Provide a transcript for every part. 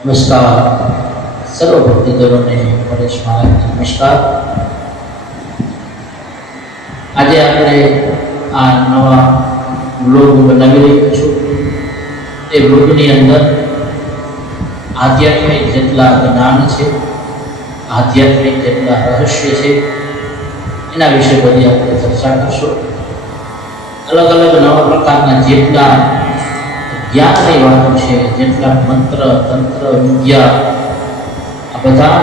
નમસ્કાર સર્વ ભક્તિજનોને પરેશ મહારાજ નમસ્કાર। આજે આપણે આ નવા બ્લોગ બનાવી રહ્યા છું। એ બ્લોગની અંદર આધ્યાત્મિક જેટલા જ્ઞાન છે, આધ્યાત્મિક જેટલા રહસ્ય છે, એના વિશે બધી આપણે ચર્ચા કરશું। અલગ અલગ નવા પ્રકારના જેટલા જ્ઞાનની વાતો છે, જેટલા મંત્ર તંત્ર વિદ્યા, આ બધા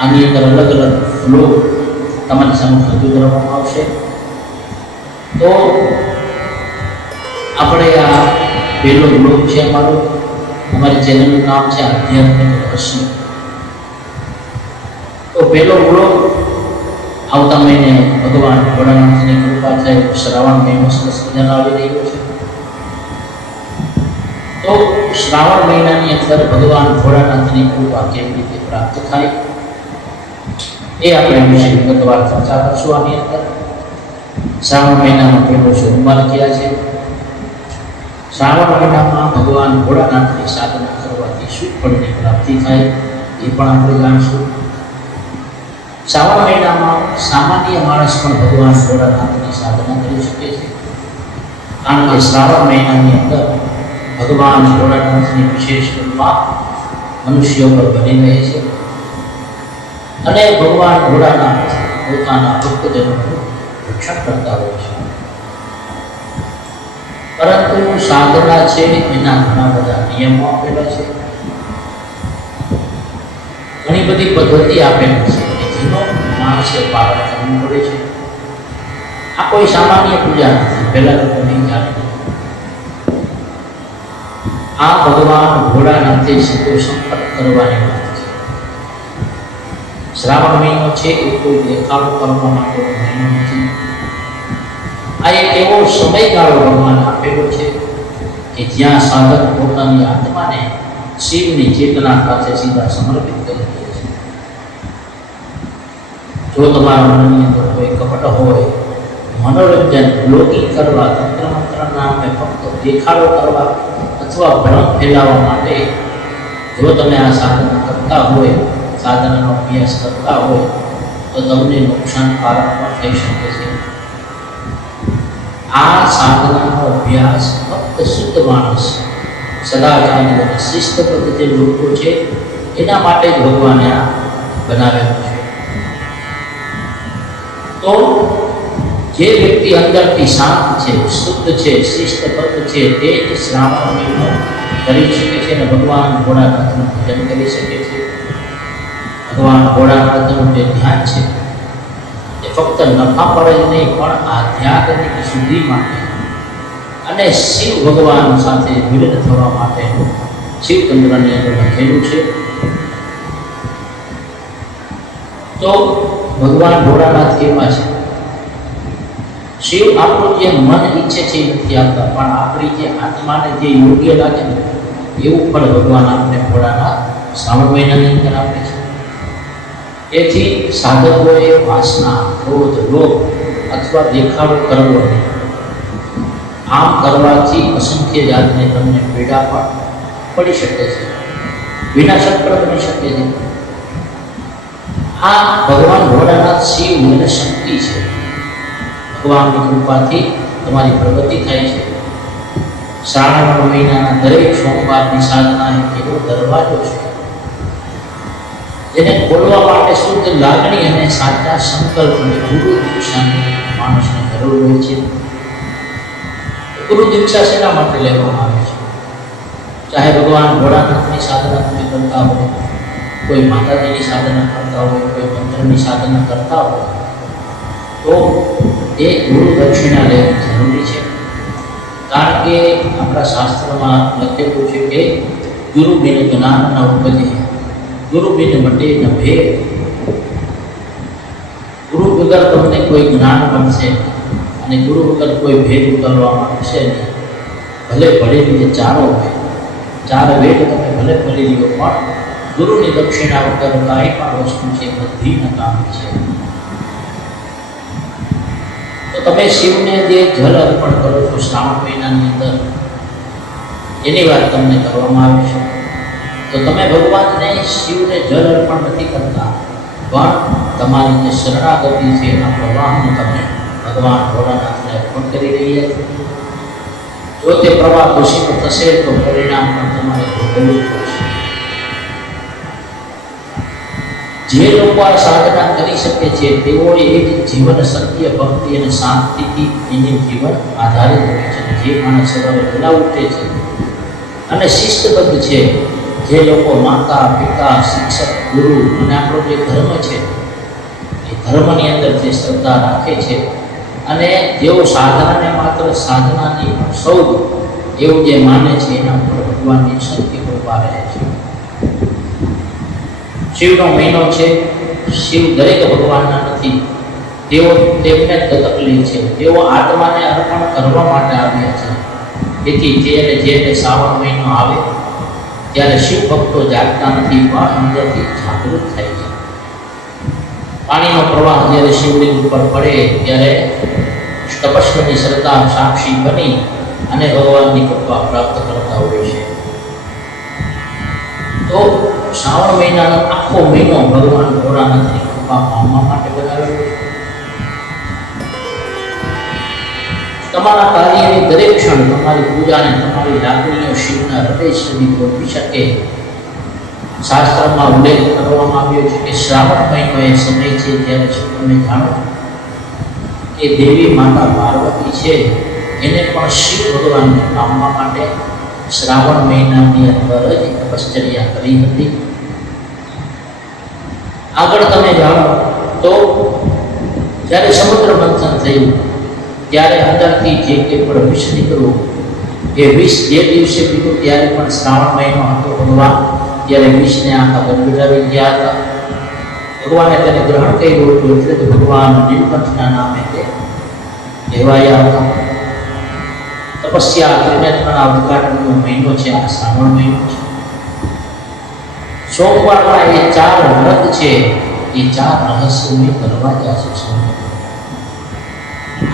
આની અંદર અલગ અલગ બ્લોગ તમારી સામે રજૂ કરવામાં આવશે। તો આપણે આ પહેલો બ્લોગ છે અમારી ચેનલનું નામ છે આધ્યાત્મિક રહસ્ય। તો પહેલો બ્લોગ આવતા મહિને ભગવાન ભોળાનાથની કૃપા થાય શ્રાવણ મહિનો સરસ મજાનો આવી રહ્યો છે। તો શ્રાવણ મહિનાની અંદર ભગવાન ભોળાનાથની કૃપા કેવી રીતે પ્રાપ્ત થાય એ આપણે વિશે વિગતવાર ચર્ચા કરશું। આની અંદર શ્રાવણ મહિનાનો પહેલો સોમવાર ક્યાં છે, શ્રાવણ મહિનામાં ભગવાન ભોળાનાથની સાધના કરવાથી શું ફળની પ્રાપ્તિ થાય એ પણ આપણે જાણીશું। શ્રાવણ મહિનામાં સામાન્ય માણસ પણ ભગવાન ભોળાનાથની સાધના કરી શકે છે, કારણ કે શ્રાવણ મહિનાની અંદર ભગવાન ભોળાનાથની વિશેષ કૃપા મનુષ્યો પર બની રહે છે અને ભગવાન ભોળાનાથ પોતાના ભક્તજનોનું રક્ષણ કરતા હોય છે। પરંતુ સાધના છે એના ઘણા બધા નિયમો આપેલા છે, ઘણી બધી પદ્ધતિ આપેલી છે કે જેનો માણસે પાલન કરવું પડે છે। આ કોઈ સામાન્ય પૂજા નથી, પહેલા લોકો નહીં જાણે। આ ભગવાન ભોળાનાથે સીધો સંપર્ક કરવાની વાત છે। શ્રાવણ મહિનો છે એ કોઈ દેખાડો કરવા માટેનો મહિનો નથી। આ એક એવો સમયગાળો ભગવાન આપેલો છે કે જ્યાં સાધક પોતાની આત્માને શિવની ચેતના સાથે સીધા સમર્પિત કરી દે છે। જો તમારા મનની અંદર કોઈ કપટ હોય, મનોરંજન લોકિક કરવા, તંત્ર મંત્રના નામે ફક્ત દેખાડો કરવા અથવા ભ્રમ ફેલાવવા માટે જો તમે આ સાધના કરતા હોય, સાધનાનો અભ્યાસ કરતા હોય તો તમને નુકસાનકારક પણ થઈ શકે છે। આ સાધનાનો અભ્યાસ ફક્ત શુદ્ધ માણસ, સદાચારી અને શિસ્તબદ્ધ જે લોકો છે એના માટે જ ભગવાને આ બનાવેલું છે। તો જે વ્યક્તિ અંદરથી શાંત છે, શુદ્ધ છે, શિસ્તબદ્ધ છે, તે જ શ્રાવણ મહિનો કરી શકે છે અને ભગવાન ભોળાનાથનું પૂજન કરી શકે છે। ભગવાન ભોળાનાથનું જે ધ્યાન છે એ ફક્ત નફા પર જ નહીં પણ આધ્યાત્મિક શુદ્ધિ માટે અને શિવ ભગવાન સાથે વિલીન થવા માટે શિવતંત્રની અંદર લખેલું છે। તો ભગવાન ભોળાનાથ કેવા છે? શિવ આપણું જે મન ઈચ્છે છે એ નથી આપતા, પણ આપણી જે આત્માને જે યોગ્ય લાગે ને એવું ફળ ભગવાન આપણે ભોળાનાથ શ્રાવણ મહિનાની અંદર આપે છે। એથી સાધકોએ વાસના, ક્રોધ, લોભ અથવા દેખાડો કરવો નહીં। આમ કરવાથી અસંખ્ય જાતની તમને પીડા પણ પડી શકે છે, વિનાશક પણ બની શકે છે। આ ભગવાન ભોળાનાથ શિવ અને શક્તિ છે। ભગવાનની કૃપાથી તમારી પ્રગતિ થાય છે। શ્રાવણ મહિનાના દરેક સોમવારની સાધના એક એવો દરવાજો છે જેને ખોલવા માટે શુદ્ધ લાગણી અને સાચા સંકલ્પ અને ગુરુ દીક્ષાની માણસને જરૂર હોય છે। ગુરુ દીક્ષા શેના માટે લેવામાં આવે છે? ચાહે ભગવાન ભોળાનાથની સાધના તમે કરતા હોય, કોઈ માતાજીની સાધના કરતા હોય, કોઈ મંત્રની સાધના કરતા હોય તો એ ગુરુ દક્ષિણા લેવી જરૂરી છે। કારણ કે આપણા શાસ્ત્રમાં લખેલું છે કે ગુરુ બિન જ્ઞાન ન ઉપજે, ગુરુ બિન મટે ન ભેદ। ગુરુ વગર તમને કોઈ જ્ઞાન મળશે અને ગુરુ વગર કોઈ ભેદ ઉતરવામાં આવશે નહીં। ભલે ભણેલી જે ચારો હોય, ચાર વેદ તમે ભલે ભણી લ્યો પણ ગુરુની દક્ષિણા વગર કાંઈ પણ વસ્તુ છે બધી નકામી છે। તો તમે શિવને જે જલ અર્પણ કરો છો શ્રાવણ મહિનાની અંદર એની વાત તમને કરવામાં આવે છે। તો તમે ભગવાનને શિવને જળ અર્પણ નથી કરતા, પણ તમારી જે શરણાગતિ છે એના પ્રવાહનું તમે ભગવાન ભોળાનાથને અર્પણ કરી રહ્યા છો. જો તે પ્રવાહ દૂષિત થશે તો પરિણામ પણ તમારે ભોગવવું પડશે. જે લોકો આ સાધના કરી શકે છે તેઓએ એક જીવન સત્ય, ભક્તિ અને શાંતિથી એનું જીવન આધારિત હોય છે. જે માણસ સવારે વહેલા ઉઠે છે અને શિસ્તબદ્ધ છે, જે લોકો માતા પિતા, શિક્ષક, ગુરુ અને આપણો જે ધર્મ છે એ ધર્મની અંદર જે શ્રદ્ધા રાખે છે અને જેઓ સાધનાને માત્ર સાધનાની સૌદ એવું જે માને છે એના ઉપર ભગવાનની શક્તિ કૃપા રહે છે. શિવનો મહિનો છે. શિવ દરેક ભગવાનના નથી, તેઓ તેમને દત્તક લે છે. તેઓ આત્માને અર્પણ કરવા માટે આવ્યા છે. તેથી જેને શ્રાવણ મહિનો આવે ત્યારે શિવ ભક્તો જાગતા નથી, પણ અંદરથી જાગૃત થાય છે. પાણીનો પ્રવાહ જ્યારે શિવલિંગ ઉપર પડે ત્યારે તપસ્વીની શ્રદ્ધા સાક્ષી બની અને ભગવાનની કૃપા પ્રાપ્ત કરતા હોય છે. તો શ્રાવણ મહિનાનો આખો મહિનો ભગવાન ભોળાનાથની કૃપા પામવા માટે બનાવેલો છે. તમારા કાર્યની દરેક ક્ષણ, તમારી પૂજાને, તમારી લાગણીઓ શિવના હૃદય સુધી પહોંચી શકે. શાસ્ત્રમાં ઉલ્લેખ કરવામાં આવ્યો છે કે શ્રાવણ મહિનો એ સમય છે જ્યારે તમે જાણો કે દેવી માતા પાર્વતી છે એને પણ શિવ ભગવાનને પામવા માટે શ્રાવણ મહિનાની અંદર જ તપશ્ચર્યા કરી હતી. આગળ તમે જાણો તો જ્યારે સમુદ્ર મંથન થયું ત્યારે અંદરથી જે કંઈ પણ વિષ નીકળવું, એ વિષ જે દિવસે પીધું ત્યારે પણ શ્રાવણ મહિનો હતો. ભગવાન ત્યારે વિષને આખા ગટગટાવી ગયા હતા. ભગવાને તેને ગ્રહણ કર્યું હતું, એટલે જ ભગવાન નીલકંઠના નામે તે કહેવાયા હતા. તપસ્યા ત્રિનેત્રના ઉદ્ઘાટનનો મહિનો છે આ શ્રાવણ મહિનો છે. સોમવારના એ 4 વ્રત છે, એ 4 રહસ્યમય દરવાજા છે.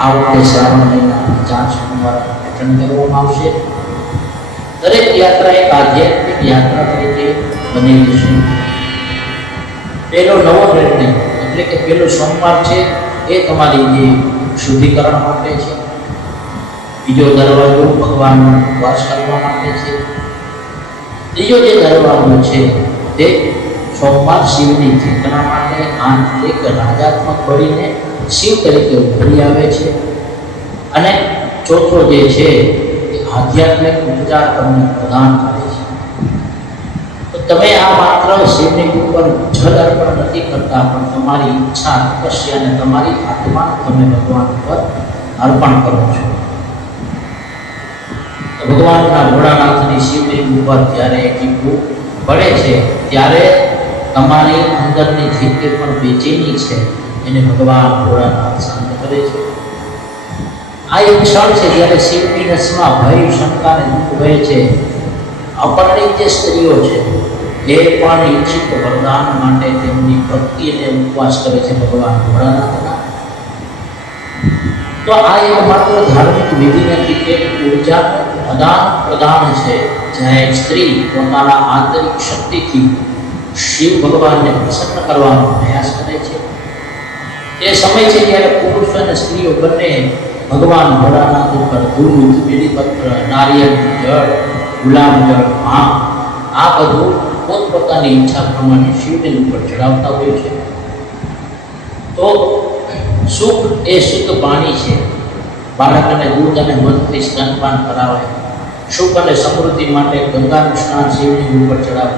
આ વખતે શ્રાવણ મહિનાના 4 સોમવારનું પઠન કરવામાં આવશે. દરેક યાત્રા એક આધ્યાત્મિક યાત્રા તરીકે બનેલી છે. પહેલો નવો નિર્ણય એટલે કે પહેલો સોમવાર છે એ તમારી જે શુદ્ધિકરણ માટે છે. બીજો દરવાજો ભગવાનનો ઉપવાસ કરવા માટે છે. ત્રીજો જે દરવાજો છે તે સોમવાર શિવની ચેતના માટે આંતરિક રાજાત્મક બળીને શિવ તરીકે ઉભરી આવે છે. અને ચોથો જે છે એ આધ્યાત્મિક ઉર્જા તમને પ્રદાન કરે છે. તો તમે આ માત્ર શિવની ઉપર જળ અર્પણ નથી કરતા, પણ તમારી ઈચ્છા, તપસ્યા અને તમારી આત્મા તમે ભગવાન ઉપર અર્પણ કરો છો. ભગવાનના ભોળાનાથની શિવલિંગ ઉપર જ્યારે ટીપું પડે છે ત્યારે તમારી અંદરની જે કંઈ પણ બેચેની છે એને ભગવાન ભોળાનાથ શાંત કરે છે. આ એક ક્ષણ છે જ્યારે શિવની નસમાં ભય, શંકા અને દુઃખ વહે છે. અપરિણિત જે સ્ત્રીઓ છે એ પણ ઈચ્છિત વરદાન માટે તેમની ભક્તિ અને ઉપવાસ કરે છે ભગવાન ભોળાનાથના. તો આ એક માત્ર ધાર્મિક વિધિ નથી, એક ઉર્જાનું આદાન પ્રદાન છે, જ્યાં એક સ્ત્રી પોતાના આંતરિક શક્તિથી શિવ ભગવાનને પ્રસન્ન કરવાનો પ્રયાસ કરે છે. તે સમય છે જ્યારે પુરુષ અને સ્ત્રીઓ બંને ભગવાન ભોળાનાથ ઉપર દૂધ, બીલીપત્ર, નારિયેળ જળ, ગુલાબ જળ, આ બધું પોતપોતાની ઈચ્છા પ્રમાણે શિવલિંગ ઉપર ચડાવતા હોય છે. તો સુખ એ શુદ્ધ પાણી છે. બાળકને દૂધ અને મધથી સ્તનપાન કરાવે. સુખ અને સમૃદ્ધિ માટે ગંગાનું સ્નાન શિવલિંગ ઉપર ચડાવે.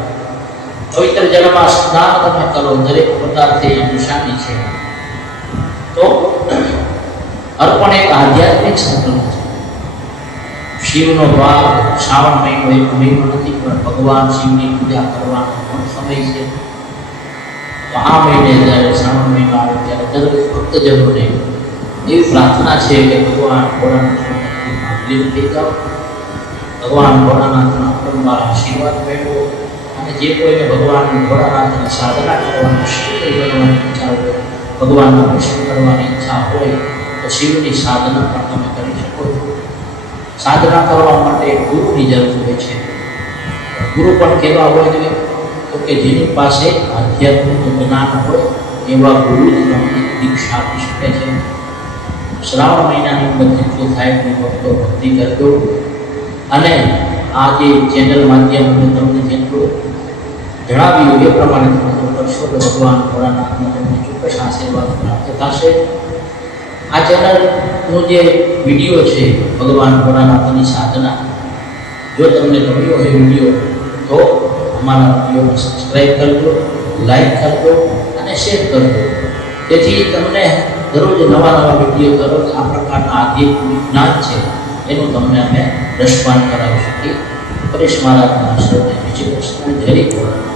પવિત્ર જળમાં સ્નાન તમે કરો, દરેક પદાર્થે એ નિશાની છે. તો અર્પણ એક આધ્યાત્મિક સંકલ્પ છે. શિવનો ભાગ શ્રાવણ મહિનો એક મહિનો નથી, પણ ભગવાન શિવની પૂજા કરવાનો પણ સમય છે. તો આ મહિને જ્યારે શ્રાવણ મહિનો આવે ત્યારે દરેક ભક્તજનોને એવી પ્રાર્થના છે કે ભગવાન ભોળાનાથના લીન થઈ જાઓ, ભગવાન ભોળાનાથના અપરંપાર આશીર્વાદ મેળવો. અને જે કોઈને ભગવાન ભોળાનાથની સાધના કરવાની, શિવ બનવાની ઈચ્છા હોય, ભગવાનના દર્શન કરવાની ઈચ્છા હોય તો શિવની સાધના પણ તમે કરી શકો છો. સાધના કરવા માટે ગુરુની જરૂર હોય છે. ગુરુ પણ કેવા હોય છે તો કે જેની પાસે આધ્યાત્મિક જ્ઞાન હોય એવા ગુરુ જ તમને દીક્ષા આપી શકે છે. શ્રાવણ મહિનાની અંદર જેટલું થાય એટલું ભક્તો ભક્તિ કરજો અને આ જે ચેનલ માધ્યમથી તમને જેટલું જણાવ્યું એ પ્રમાણે તમે કરશો તો ભગવાન ભોળાનાથનો તમને ચોક્કસ આશીર્વાદ પ્રાપ્ત થશે. આ ચેનલનો જે વિડીયો છે ભગવાન ભોળાનાથની સાધના, જો તમને ગમ્યો હોય વિડીયો તો અમારા વિડીયોને સબસ્ક્રાઈબ કરજો, લાઈક કરજો અને શેર કરજો, જેથી તમને દરરોજ નવા નવા વિડીયો દરરોજ આ પ્રકારના આધ્યાત્મિક જ્ઞાન છે એનું તમને અમે રસપાન કરાવી શકીએ. પરેશ મહારાજના આશ્રમને બીજી વસ્તુ જરી ભોળાનાથ.